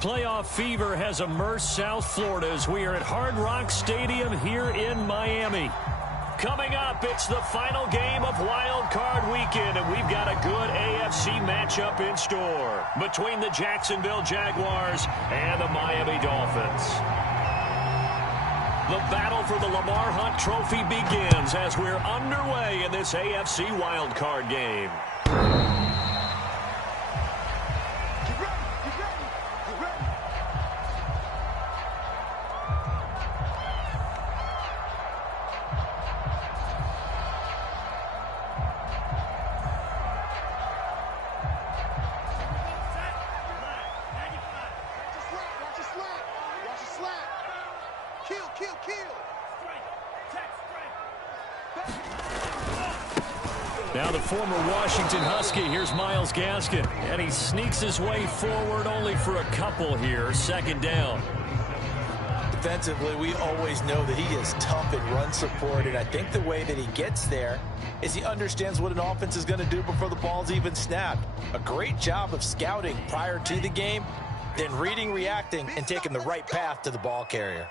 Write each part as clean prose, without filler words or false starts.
Playoff fever has immersed South Florida as we are at Hard Rock Stadium here in Miami. Coming up, it's the final game of Wild Card Weekend, and we've got a good AFC matchup in store between the Jacksonville Jaguars and the Miami Dolphins. The battle for the Lamar Hunt Trophy begins as we're underway in this AFC Wild Card game. Now the former Washington Husky, here's Myles Gaskin, and he sneaks his way forward only for a couple here, second down. Defensively, we always know that he is tough in run support, and I think the way that he gets there is he understands what an offense is going to do before the ball's even snapped. A great job of scouting prior to the game, then reading, reacting, and taking the right path to the ball carrier.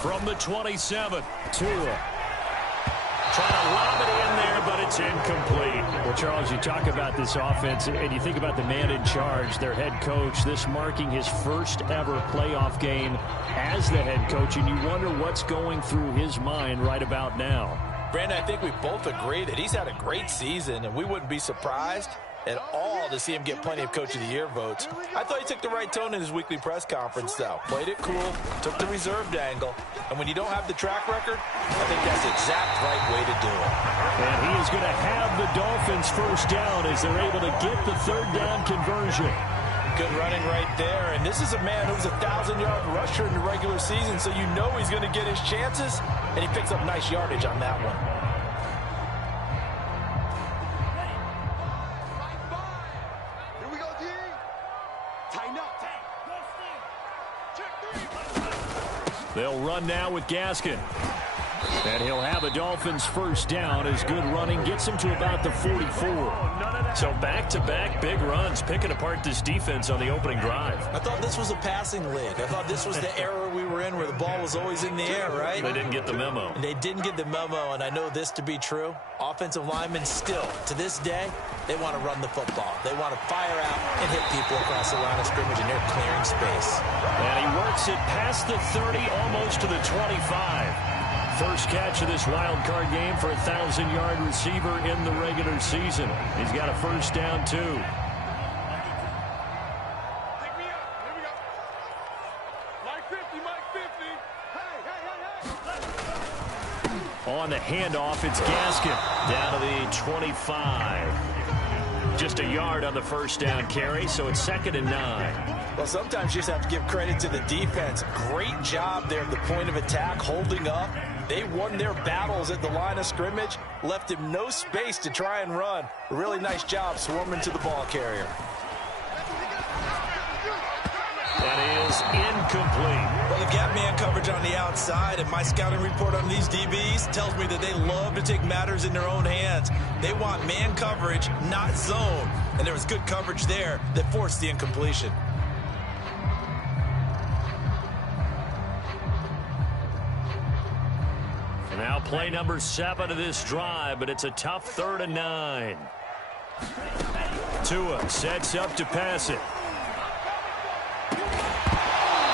From the 27, Tua. Trying to lob it in there, but it's incomplete. Well, Charles, you talk about this offense, and you think about the man in charge, their head coach, this marking his first ever playoff game as the head coach, and you wonder what's going through his mind right about now. Brandon, I think we both agree that he's had a great season, and we wouldn't be surprised at all to see him get plenty of Coach of the Year votes. I thought he took the right tone in his weekly press conference, though. Played it cool, took the reserved angle, and when you don't have the track record, I think that's the exact right way to do it. And he is going to have the Dolphins first down as they're able to get the third down conversion. Good running right there, and this is a man who's a 1,000-yard rusher in the regular season, so you know he's going to get his chances, and he picks up nice yardage on that one. They'll run now with Gaskin. And he'll have a Dolphins first down as good running gets him to about the 44. So back-to-back big runs, picking apart this defense on the opening drive. I thought this was a passing league. I thought this was the era we were in where the ball was always in the air, right? They didn't get the memo. They didn't get the memo, and I know this to be true. Offensive linemen still, to this day, they want to run the football. They want to fire out and hit people across the line of scrimmage, and they're clearing space. And he works it past the 30, almost to the 25. First catch of this wild card game for a 1,000-yard receiver in the regular season. He's got a first down, too. On the handoff, it's Gaskin down to the 25. Just a yard on the first down carry, so it's 2nd and 9. Well, sometimes you just have to give credit to the defense. Great job there at the point of attack, holding up. They won their battles at the line of scrimmage, left him no space to try and run. A really nice job swarming to the ball carrier. That is incomplete. Well, they've got man coverage on the outside, and my scouting report on these DBs tells me that they love to take matters in their own hands. They want man coverage, not zone. And there was good coverage there that forced the incompletion. Now play number 7 of this drive, but it's a tough 3rd and 9. Tua sets up to pass it.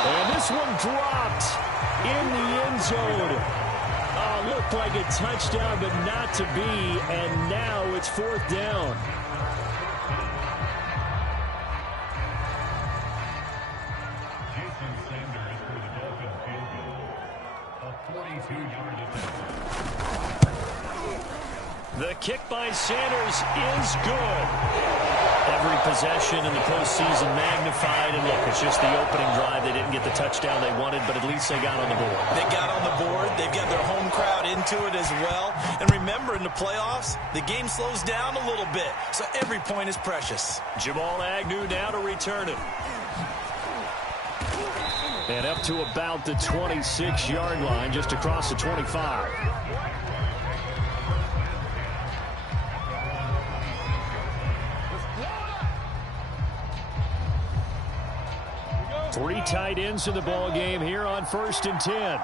And this one dropped in the end zone. Looked like a touchdown, but not to be. And now it's 4th down. The kick by Sanders is good. Every possession in the postseason magnified. And look, it's just the opening drive. They didn't get the touchdown they wanted, but at least they got on the board. They got on the board. They've got their home crowd into it as well. And remember, in the playoffs, the game slows down a little bit. So every point is precious. Jamal Agnew now to return it. And up to about the 26-yard line, just across the 25. Three tight ends in the ball game here on 1st and 10.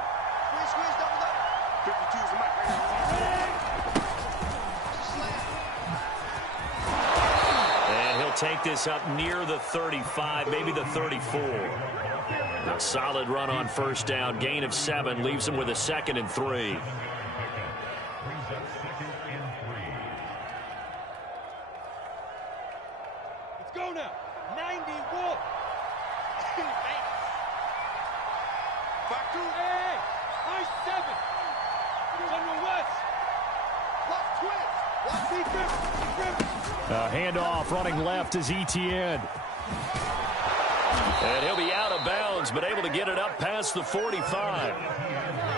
And he'll take this up near the 35, maybe the 34. A solid run on 1st down. Gain of 7 leaves him with a 2nd and 3. Let's go now. 91. Back to A. Nice 7. General West. Left twist. Left defense. A handoff running left is Etienne. And he'll be out of bounds, but able to get it up past the 45.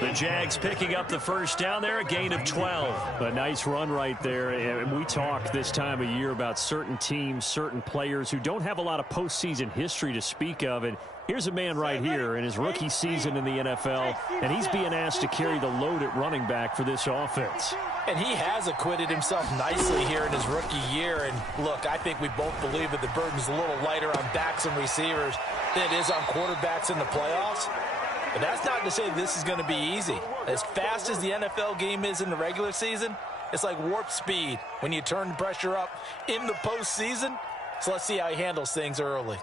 The Jags picking up the 1st down there, a gain of 12. A nice run right there. And we talk this time of year about certain teams, certain players who don't have a lot of postseason history to speak of. And here's a man right here in his rookie season in the NFL, and he's being asked to carry the load at running back for this offense. And he has acquitted himself nicely here in his rookie year. And look, I think we both believe that the burden's a little lighter on backs and receivers than it is on quarterbacks in the playoffs. But that's not to say this is going to be easy. As fast as the NFL game is in the regular season, it's like warp speed when you turn the pressure up in the postseason. So let's see how he handles things early.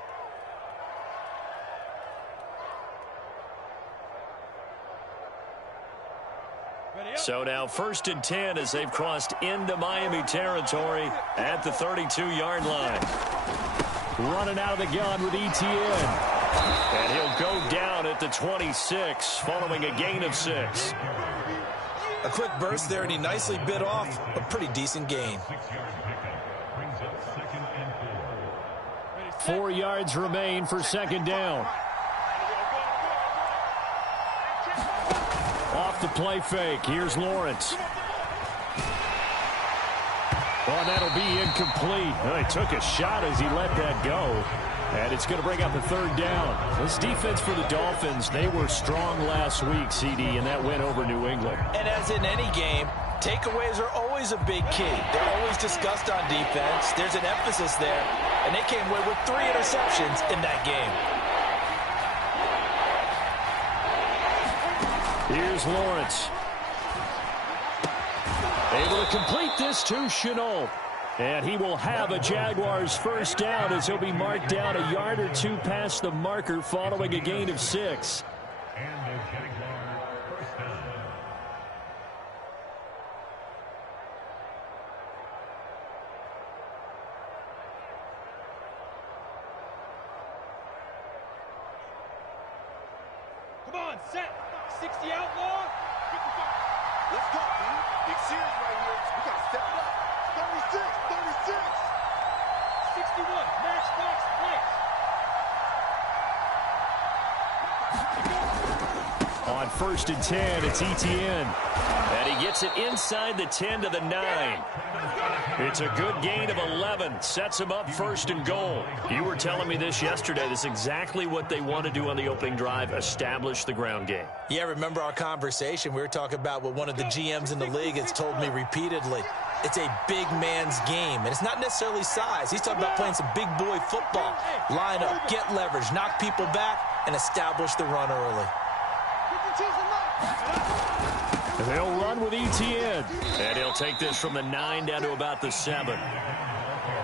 So now 1st and 10 as they've crossed into Miami territory at the 32-yard line. Running out of the gun with Etienne. And he'll go down at the 26 following a gain of 6. A quick burst there, and he nicely bit off a pretty decent gain. 4 yards remain for 2nd down. Off the play fake. Here's Lawrence. Oh, that'll be incomplete. Well, he took a shot as he let that go. And it's going to bring up a 3rd down. This defense for the Dolphins, they were strong last week, CD, and that went over New England. And as in any game, takeaways are always a big key. They're always discussed on defense. There's an emphasis there. And they came away with 3 interceptions in that game. Here's Lawrence. Able to complete this to Chenault. And he will have a Jaguars 1st down as he'll be marked down a yard or 2 past the marker following a gain of 6. Come on, set. 60 outlaw. 55. Let's go, dude. Big series right here. We got to step it up. 36, 36. 61, matchbox place. On 1st and 10, it's Etienne. And he gets it inside the 10 to the 9. It's a good gain of 11. Sets him up 1st and goal. You were telling me this yesterday. This is exactly what they want to do on the opening drive, establish the ground game. Yeah, remember our conversation? We were talking about what one of the GMs in the league has told me repeatedly. It's a big man's game, and it's not necessarily size. He's talking about playing some big boy football. Line up, get leverage, knock people back, and establish the run early. They'll run with Etienne. And he'll take this from the 9 down to about the 7.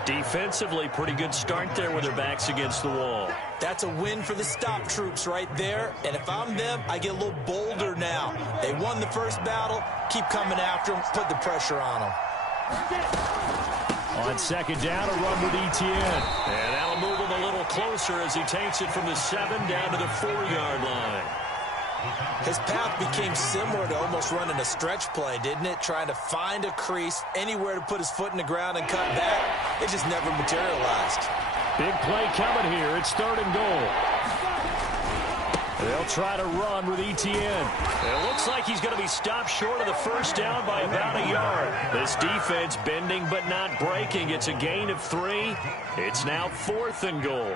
Defensively, pretty good start there with their backs against the wall. That's a win for the stop troops right there. And if I'm them, I get a little bolder now. They won the first battle. Keep coming after them. Put the pressure on them. On 2nd down, a run with Etienne. And that'll move him a little closer as he takes it from the 7 down to the 4-yard line. His path became similar to almost running a stretch play, didn't it? Trying to find a crease, anywhere to put his foot in the ground and cut back. It just never materialized. Big play coming here. It's 3rd and goal. They'll try to run with Etienne. It looks like he's going to be stopped short of the 1st down by about a yard. This defense bending but not breaking. It's a gain of 3. It's now 4th and goal.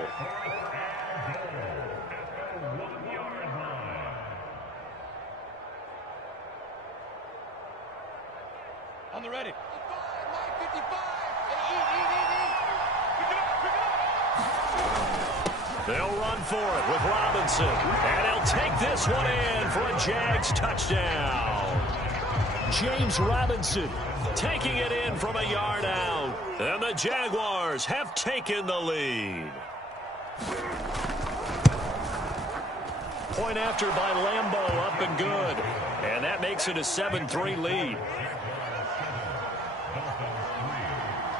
On the ready. 55. They'll run for it with Robinson. And he'll take this one in for a Jags touchdown. James Robinson taking it in from a yard out. And the Jaguars have taken the lead. Point after by Lambeau, up and good. And that makes it a 7-3 lead.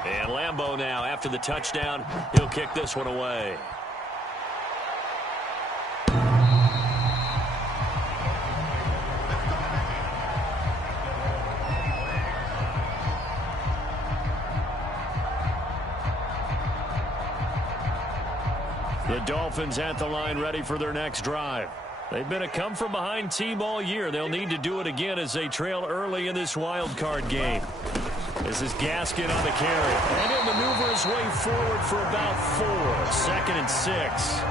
And Lambeau now, after the touchdown, he'll kick this one away. The Dolphins at the line, ready for their next drive. They've been a come-from-behind team all year. They'll need to do it again as they trail early in this wild card game. This is Gaskin on the carry. And he'll maneuver his way forward for about 4. 2nd and 6.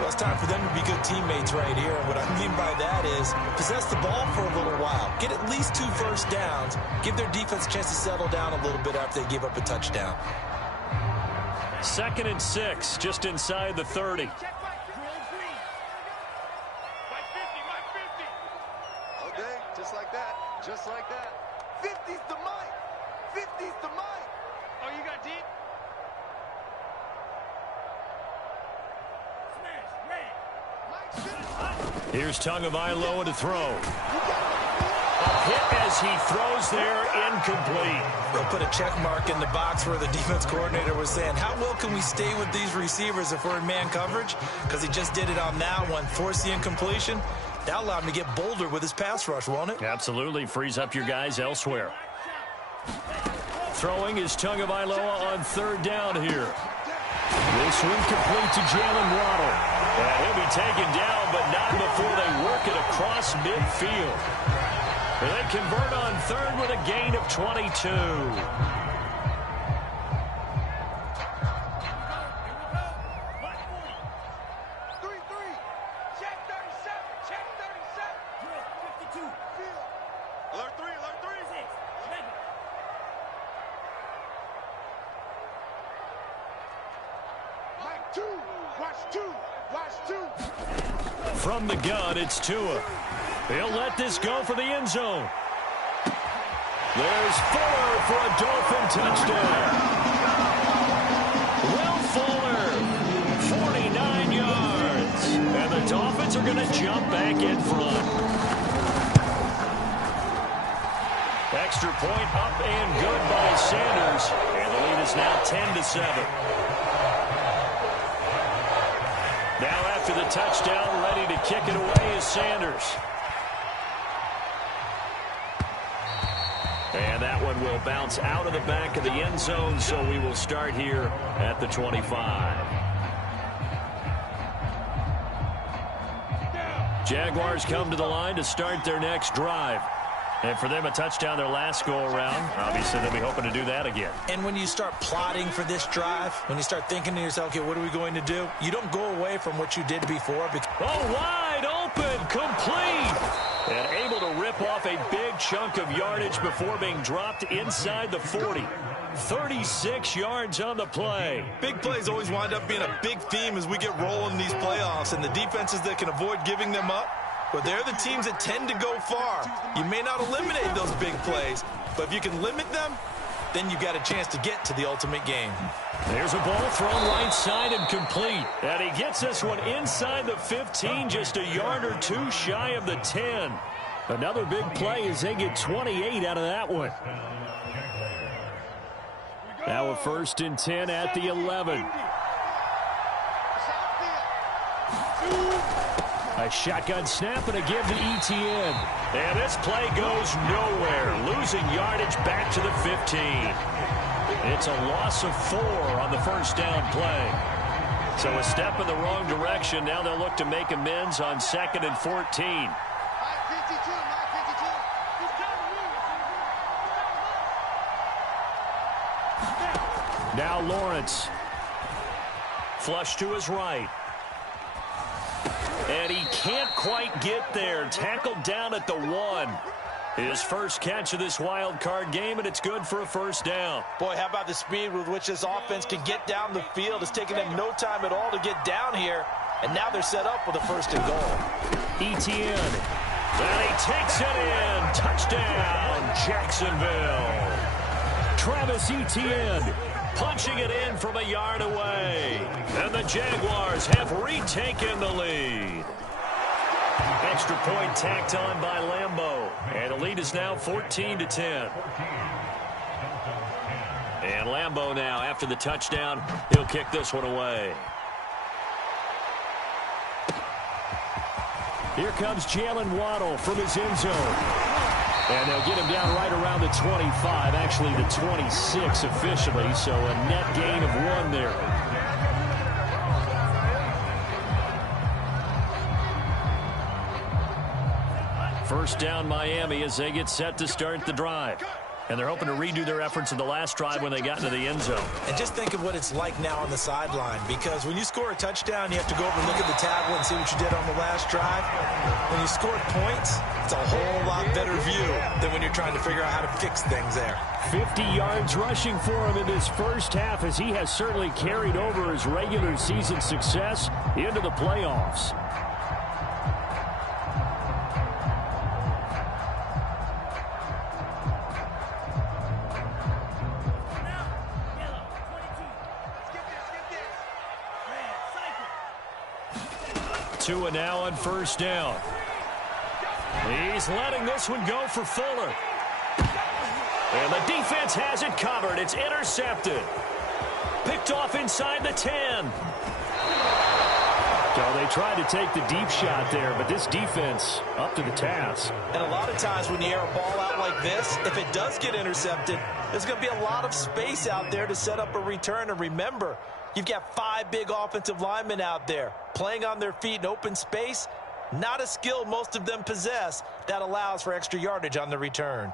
Well, it's time for them to be good teammates right here. And what I mean by that is possess the ball for a little while. Get at least 2 first downs. Give their defense a chance to settle down a little bit after they give up a touchdown. 2nd and 6, just inside the 30. Just like that. Just like that. 50's the mic. 50's the mic. Oh, you got deep? Smash, Here's Tagovailoa to throw. A hit as he throws there, incomplete. They'll put a check mark in the box where the defense coordinator was saying, how well can we stay with these receivers if we're in man coverage? Because he just did it on that one, forced the incompletion. That'll allow him to get bolder with his pass rush, won't it? Absolutely. Frees up your guys elsewhere. Throwing is Tagovailoa on 3rd down here. This one complete to Jalen Waddle. And he'll be taken down, but not before they work it across midfield. And they convert on 3rd with a gain of 22. From the gun, it's Tua. He'll let this go for the end zone. There's Fuller for a Dolphin touchdown. Will Fuller, 49 yards. And the Dolphins are going to jump back in front. Extra point up and good by Sanders. And the lead is now 10-7. Now after the touchdown, ready to kick it away is Sanders. And that one will bounce out of the back of the end zone, so we will start here at the 25. Jaguars come to the line to start their next drive. And for them, a touchdown their last go-around. Obviously, they'll be hoping to do that again. And when you start plotting for this drive, when you start thinking to yourself, okay, what are we going to do? You don't go away from what you did before. Oh, wide open, complete. And able to rip off a big chunk of yardage before being dropped inside the 40. 36 yards on the play. Big plays always wind up being a big theme as we get rolling in these playoffs. And the defenses that can avoid giving them up, but they're the teams that tend to go far. You may not eliminate those big plays, but if you can limit them, then you've got a chance to get to the ultimate game. There's a ball thrown right side and complete. And he gets this one inside the 15, just a yard or 2 shy of the 10. Another big play as they get 28 out of that one. Now a 1st and 10 at the 11. A shotgun snap and a give to Etienne. And this play goes nowhere. Losing yardage back to the 15. It's a loss of 4 on the 1st down play. So a step in the wrong direction. Now they'll look to make amends on 2nd and 14. Now Lawrence. Flush to his right. And he can't quite get there. Tackled down at the 1. His first catch of this wild card game, and it's good for a first down. Boy, how about the speed with which this offense can get down the field? It's taken them no time at all to get down here, and now they're set up with a first and goal. Etienne. And he takes it in. Touchdown, Jacksonville. Travis Etienne punching it in from a yard away. And the Jaguars have retaken the lead. Extra point tacked on by Lambeau. And the lead is now 14-10. And Lambeau now, after the touchdown, he'll kick this one away. Here comes Jalen Waddle from his end zone. And they'll get him down right around the 25, actually the 26 officially, so a net gain of 1 there. First down Miami as they get set to start the drive. And they're hoping to redo their efforts in the last drive when they got into the end zone. And just think of what it's like now on the sideline, because when you score a touchdown, you have to go over and look at the tablet and see what you did on the last drive. When you scored points, it's a whole lot better view than when you're trying to figure out how to fix things there. 50 yards rushing for him in this first half, as he has certainly carried over his regular season success into the playoffs. Tua now on first down. He's letting this one go for Fuller. And the defense has it covered. It's intercepted. Picked off inside the 10. So they tried to take the deep shot there, but this defense up to the task. And a lot of times when you air a ball out like this, if it does get intercepted, there's going to be a lot of space out there to set up a return. And remember, you've got 5 big offensive linemen out there playing on their feet in open space. Not a skill most of them possess that allows for extra yardage on the return.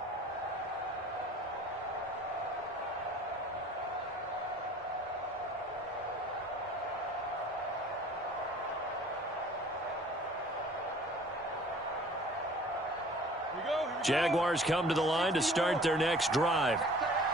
Jaguars come to the line to start their next drive.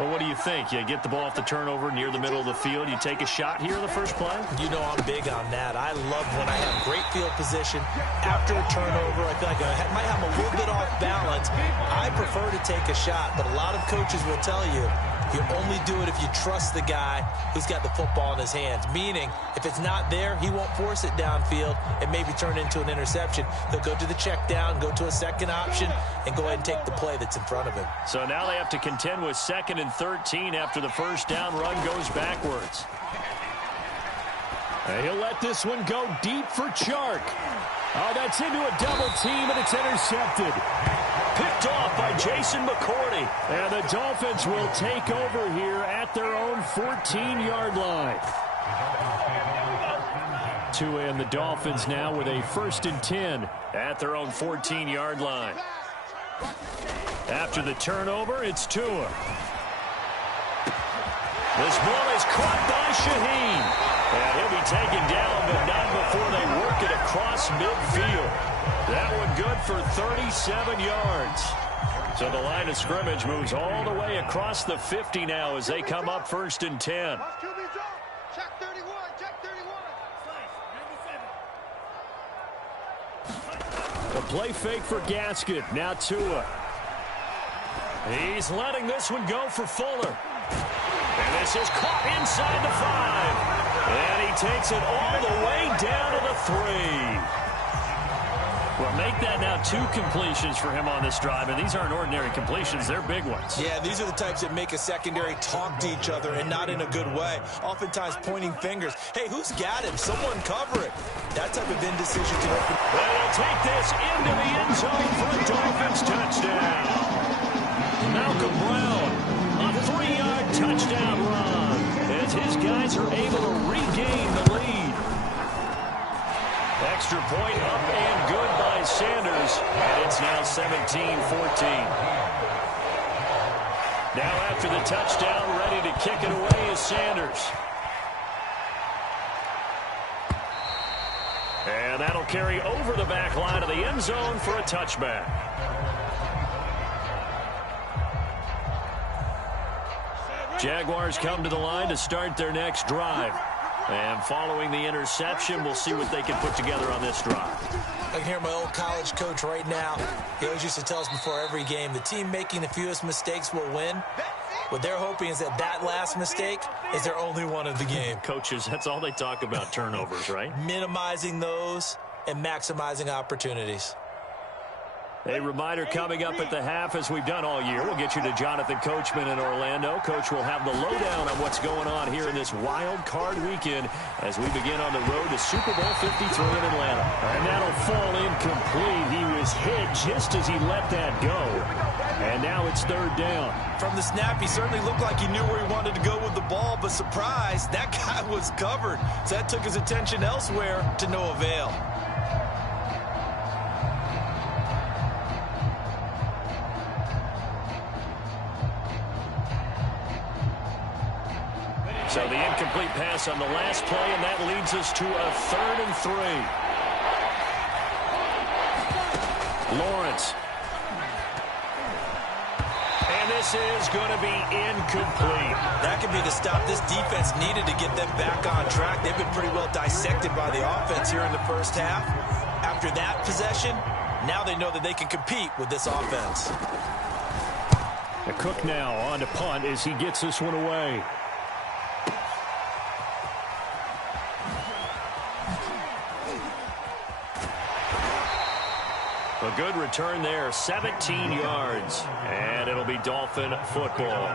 Well, what do you think? You get the ball off the turnover near the middle of the field. You take a shot here in the first play? You know I'm big on that. I love when I have great field position. After a turnover, I feel like I might have a little bit off balance. I prefer to take a shot, but a lot of coaches will tell you, you only do it if you trust the guy who's got the football in his hands. Meaning, if it's not there, he won't force it downfield and maybe turn into an interception. He'll go to the check down, go to a second option, and go ahead and take the play that's in front of him. So now they have to contend with 2nd and 13 after the first down run goes backwards. And he'll let this one go deep for Chark. Oh, that's into a double team, and it's intercepted. Picked off by Jason McCourty. And the Dolphins will take over here at their own 14-yard line. Tua and the Dolphins now with a 1st and 10 at their own 14-yard line. After the turnover, it's Tua. This ball is caught by Shaheen. And he'll be taken down, but not before they work it across midfield. That one good for 37 yards. So the line of scrimmage moves all the way across the 50 now as they come up 1st and 10. Check 31, check 31. The play fake for Gaskin. Now Tua. He's letting this one go for Fuller. And this is caught inside the 5. And he takes it all the way down to the 3. Well, make that now 2 completions for him on this drive, and these aren't ordinary completions. They're big ones. Yeah, these are the types that make a secondary talk to each other, and not in a good way. Oftentimes pointing fingers. Hey, who's got him? Someone cover it. That type of indecision can open. And he'll take this into the end zone for a Dolphins touchdown. Malcolm Brown, a 3-yard touchdown run, as his guys are able to regain the lead. Extra point up and good by Sanders, and it's now 17-14. Now after the touchdown, ready to kick it away is Sanders. And that'll carry over the back line of the end zone for a touchback. Jaguars come to the line to start their next drive. And following the interception, we'll see what they can put together on this drive. I can hear my old college coach right now. He always used to tell us before every game, the team making the fewest mistakes will win. What they're hoping is that last mistake is their only one of the game. Coaches, that's all they talk about, turnovers, right? Minimizing those and maximizing opportunities. A reminder coming up at the half, as we've done all year. We'll get you to Jonathan Coachman in Orlando. Coach will have the lowdown on what's going on here in this wild card weekend as we begin on the road to Super Bowl 53 in Atlanta. And that'll fall incomplete. He was hit just as he let that go. And now it's third down. From the snap, he certainly looked like he knew where he wanted to go with the ball, but surprise, that guy was covered. So that took his attention elsewhere to no avail. So the incomplete pass on the last play, and that leads us to a 3rd and 3. Lawrence. And this is going to be incomplete. That could be the stop this defense needed to get them back on track. They've been pretty well dissected by the offense here in the first half. After that possession, now they know that they can compete with this offense. Cook now on to punt as he gets this one away. A good return there, 17 yards, and it'll be Dolphin football.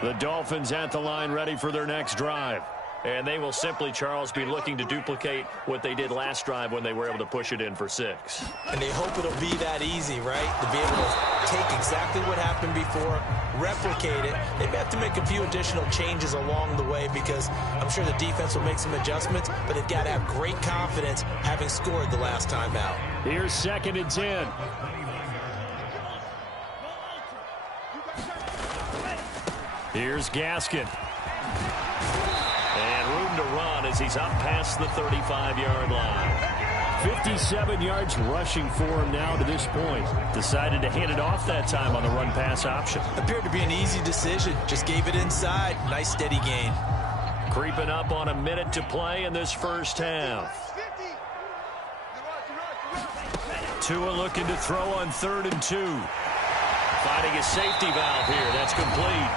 The Dolphins at the line ready for their next drive. And they will simply, Charles, be looking to duplicate what they did last drive when they were able to push it in for 6. And they hope it'll be that easy, right? To be able to take exactly what happened before, replicate it. They may have to make a few additional changes along the way because I'm sure the defense will make some adjustments, but they've got to have great confidence having scored the last time out. Here's 2nd and 10. Here's Gaskin. And room to run as he's up past the 35-yard line. 57 yards rushing for him now to this point. Decided to hand it off that time on the run-pass option. Appeared to be an easy decision. Just gave it inside. Nice steady gain. Creeping up on a minute to play in this first half. Tua looking to throw on 3rd and 2. Finding a safety valve here. That's complete.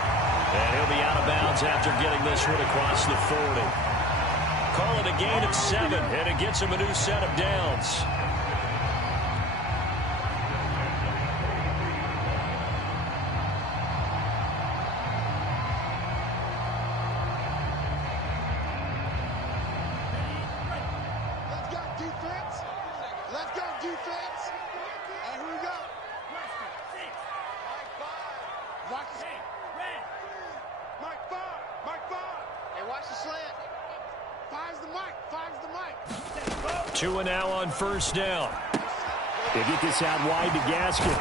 And he'll be out of bounds after getting this one across the 40. Call it a gain of 7, and it gets him a new set of downs. Let's go, defense. Let's go, defense. And here we go. Mike 5. Mike 5. Mike 5. Hey, watch the slant. Finds the mic. Finds the mic. Tua now on 1st down. They get this out wide to Gaskin.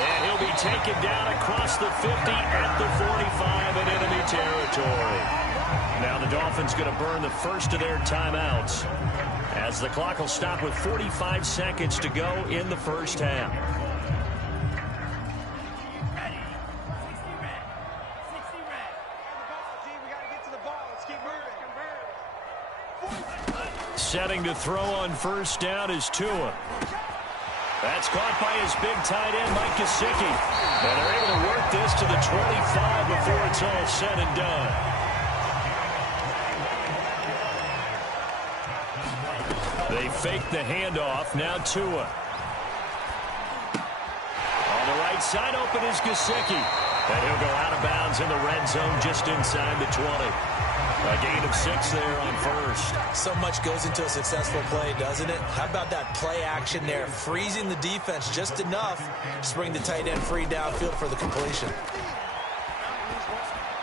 And he'll be taken down across the 50 at the 45 in enemy territory. Now the Dolphins going to burn the first of their timeouts as the clock will stop with 45 seconds to go in the first half. Setting to throw on 1st down is Tua. That's caught by his big tight end, Mike Gesicki. And they're able to work this to the 25 before it's all said and done. They fake the handoff. Now Tua. On the right side, open is Gesicki. And he'll go out of bounds in the red zone just inside the 20. A gain of 6 there on 1st. So much goes into a successful play, doesn't it? How about that play action there? Freezing the defense just enough to bring the tight end free downfield for the completion.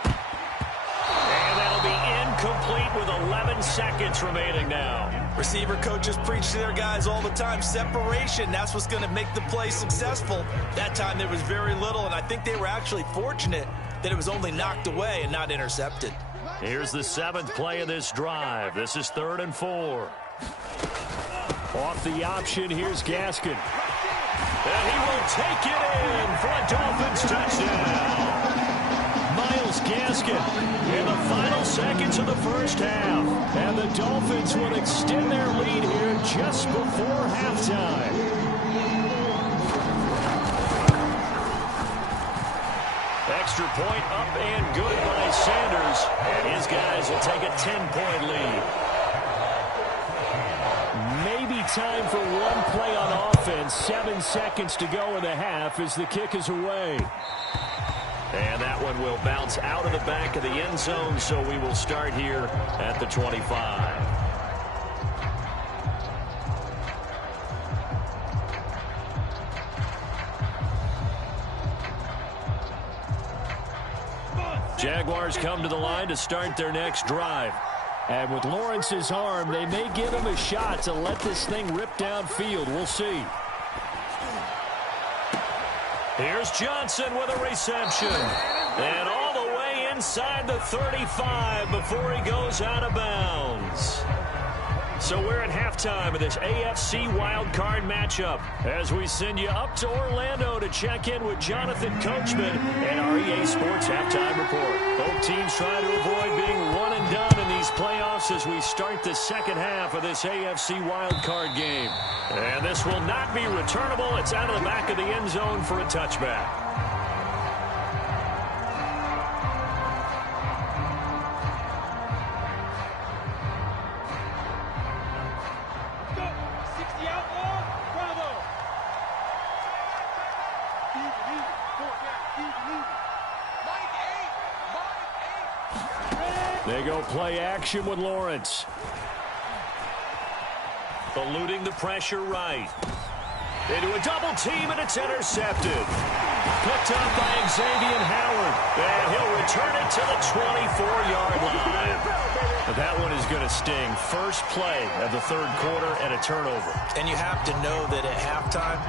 And that'll be incomplete with 11 seconds remaining now. Receiver coaches preach to their guys all the time. Separation, that's what's going to make the play successful. That time there was very little, and I think they were actually fortunate that it was only knocked away and not intercepted. Here's the 7th play of this drive. This is 3rd and 4. Off the option, here's Gaskin. And he will take it in for a Dolphins touchdown. Miles Gaskin in the final seconds of the first half. And the Dolphins will extend their lead here just before halftime. Extra point up and good by Sanders. And his guys will take a 10-point lead. Maybe time for one play on offense. 7 seconds to go in the half as the kick is away. And that one will bounce out of the back of the end zone, so we will start here at the 25. Jaguars come to the line to start their next drive. And with Lawrence's arm, they may give him a shot to let this thing rip downfield. We'll see. Here's Johnson with a reception. And all the way inside the 35 before he goes out of bounds. So we're at halftime of this AFC Wildcard matchup as we send you up to Orlando to check in with Jonathan Coachman and our EA Sports Halftime Report. Both teams trying to avoid being one and done in these playoffs as we start the second half of this AFC Wildcard game. And this will not be returnable. It's out of the back of the end zone for a touchback. They go play action with Lawrence. Eluding the pressure right. Into a double team, and it's intercepted. Picked up by Xavier Howard. And he'll return it to the 24-yard line. But that one is going to sting. First play of the third quarter and a turnover. And you have to know that at halftime,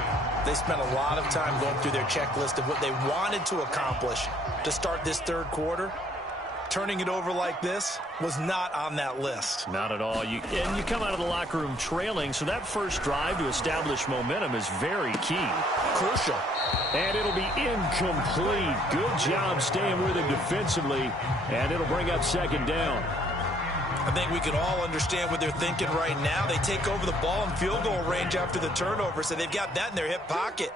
they spent a lot of time going through their checklist of what they wanted to accomplish to start this third quarter. Turning it over like this was not on that list. Not at all. And you come out of the locker room trailing, so that first drive to establish momentum is very key. Crucial. And it'll be incomplete. Good job staying with him defensively, and it'll bring up second down. I think we can all understand what they're thinking right now. They take over the ball in field goal range after the turnover, so they've got that in their hip pocket.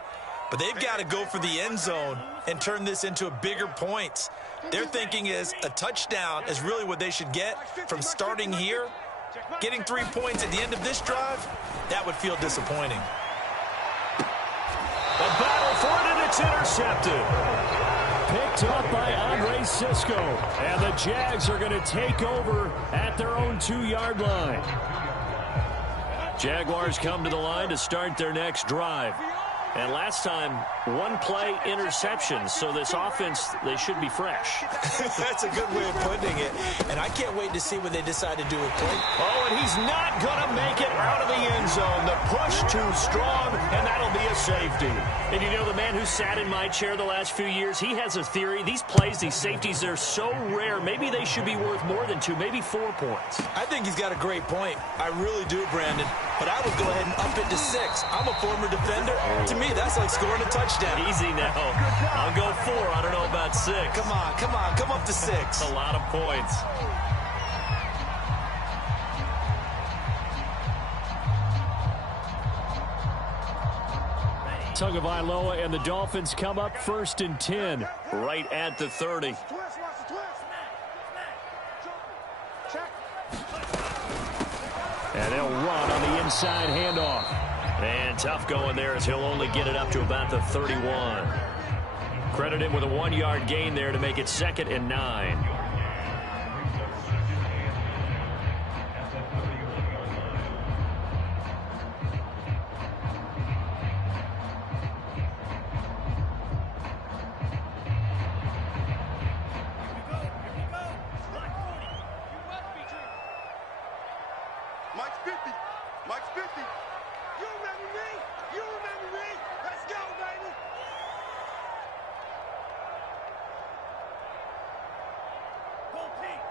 But they've got to go for the end zone and turn this into a bigger points. Their thinking is a touchdown is really what they should get from starting here. Getting 3 points at the end of this drive, that would feel disappointing. A battle for it, and it's intercepted. Picked up by Andre Sisco. And the Jags are going to take over at their own 2-yard line. Jaguars come to the line to start their next drive. And last time, one play interception. So this offense, they should be fresh. That's a good way of putting it. And I can't wait to see what they decide to do with play. Oh, and he's not going to make it out of the end zone. The push too strong, and that'll be a safety. And you know, the man who sat in my chair the last few years, he has a theory. These plays, these safeties, they're so rare. Maybe they should be worth more than 2, maybe 4 points. I think he's got a great point. I really do, Brandon. But I would go ahead and up it to 6. I'm a former defender. To me, that's like scoring a touchdown. Easy now. I'll go 4. I don't know about 6. Come on. Come up to 6. A lot of points. Tagovailoa and the Dolphins come up 1st and 10, right at the 30. And they'll run on the inside handoff. And tough going there as he'll only get it up to about the 31. Credit him with a 1-yard gain there to make it 2nd and 9. Mike's 50. Mike's 50. You remember me? You remember me? Let's go, baby. Go, Pete.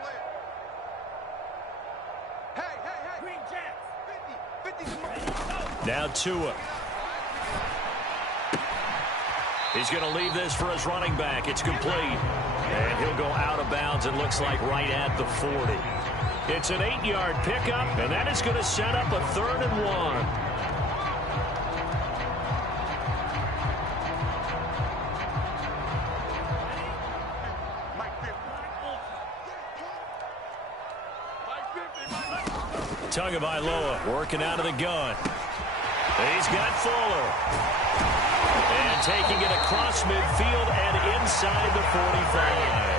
Play. Hey. Green Jacks. 50. 50's a Now Tua. He's going to leave this for his running back. It's complete. And he'll go out of bounds, it looks like, right at the 40. It's an 8-yard pickup, and that is going to set up a 3rd and 1. Tagovailoa working out of the gun. He's got Fuller. And taking it across midfield and inside the 45.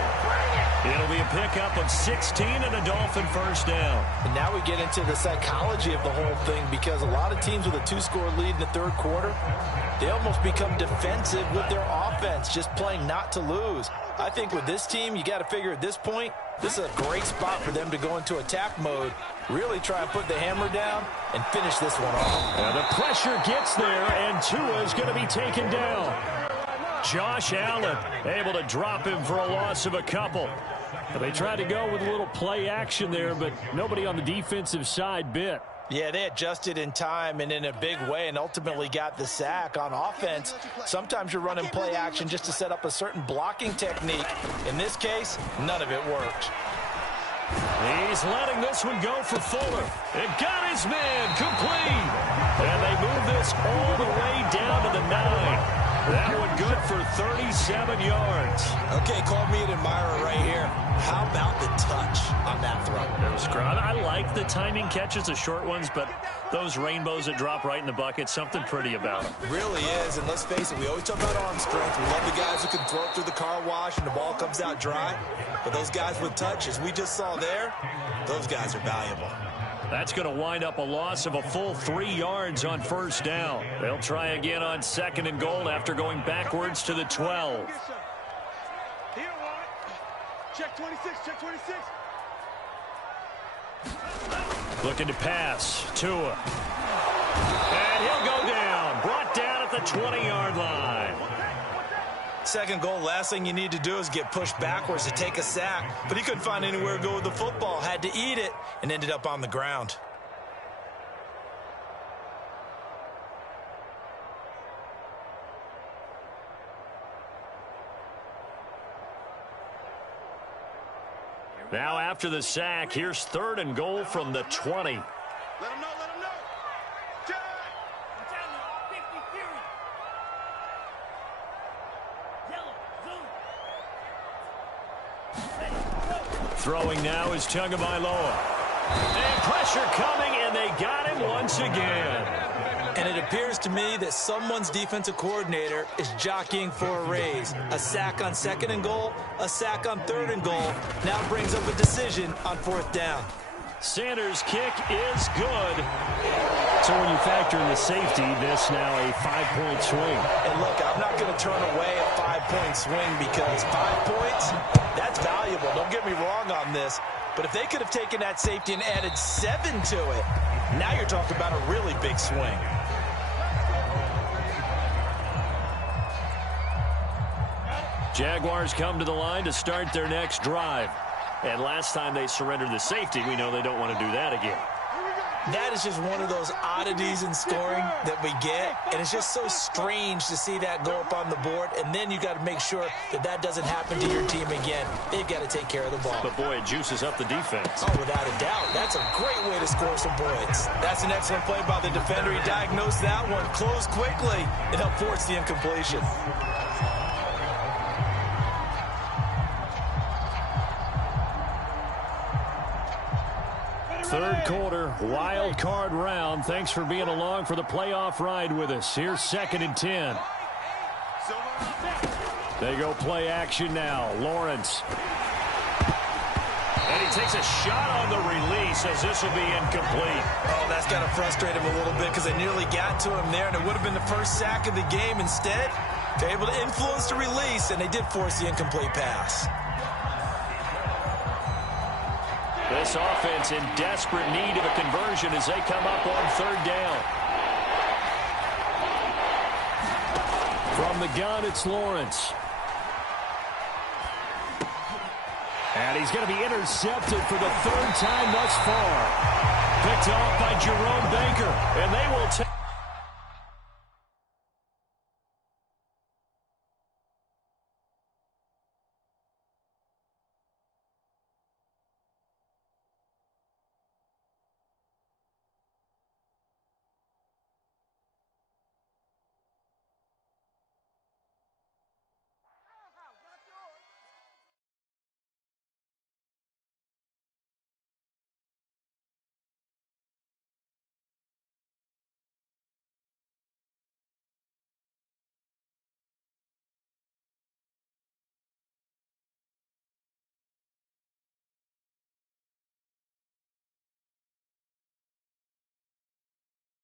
It'll be a pickup of 16 and a Dolphin first down. And now we get into the psychology of the whole thing, because a lot of teams with a 2-score lead in the 3rd quarter, they almost become defensive with their offense, just playing not to lose. I think with this team, you got to figure at this point, this is a great spot for them to go into attack mode, really try and put the hammer down and finish this one off. And the pressure gets there, and Tua is going to be taken down. Josh Allen able to drop him for a loss of a couple. They tried to go with a little play action there, but nobody on the defensive side bit. Yeah, they adjusted in time and in a big way and ultimately got the sack. On offense, sometimes you're running play action just to set up a certain blocking technique. In this case, none of it worked. He's letting this one go for Fuller. It got his man complete. And they move this all the way down to the 9. That one good for 37 yards. Okay, call me an admirer right here. How about the touch on that throw? That was great. I like the timing catches, the short ones, but those rainbows that drop right in the bucket, something pretty about them. Really is, and let's face it, we always talk about arm strength. We love the guys who can throw it through the car wash and the ball comes out dry. But those guys with touch, as we just saw there, those guys are valuable. That's going to wind up a loss of a full 3 yards on first down. They'll try again on 2nd and goal after going backwards to the 12. Check 26, check 26. Looking to pass. Tua. And he'll go down. Brought down at the 20-yard line. 2nd goal, last thing you need to do is get pushed backwards to take a sack. But he couldn't find anywhere to go with the football. Had to eat it and ended up on the ground. Now after the sack, here's 3rd and goal from the 20. Let him know, let him know. Throwing now is Tagovailoa. And pressure coming, and they got him once again. And it appears to me that someone's defensive coordinator is jockeying for a raise. A sack on 2nd and goal, a sack on 3rd and goal. Now brings up a decision on 4th down. Sanders' kick is good. So when you factor in the safety, this now a 5-point swing. And look, I'm not going to turn away a 5-point swing because 5 points, that's valuable. Don't get me wrong on this. But if they could have taken that safety and added 7 to it, now you're talking about a really big swing. Jaguars come to the line to start their next drive. And last time they surrendered the safety, we know they don't want to do that again. That is just one of those oddities in scoring that we get, and it's just so strange to see that go up on the board, and then you got to make sure that that doesn't happen to your team again. They've got to take care of the ball. But, boy, it juices up the defense. Oh, without a doubt. That's a great way to score some points. That's an excellent play by the defender. He diagnosed that one, closed quickly, and helped force the incompletion. Third quarter, wild card round. Thanks for being along for the playoff ride with us. Here's 2nd and 10. They go play action now. Lawrence. And he takes a shot on the release as this will be incomplete. Oh, that's got to frustrate him a little bit because they nearly got to him there, and it would have been the first sack of the game. Instead, they're able to influence the release, and they did force the incomplete pass. This offense in desperate need of a conversion as they come up on 3rd down. From the gun, it's Lawrence. And he's going to be intercepted for the 3rd time thus far. Picked off by Jerome Baker, and they will take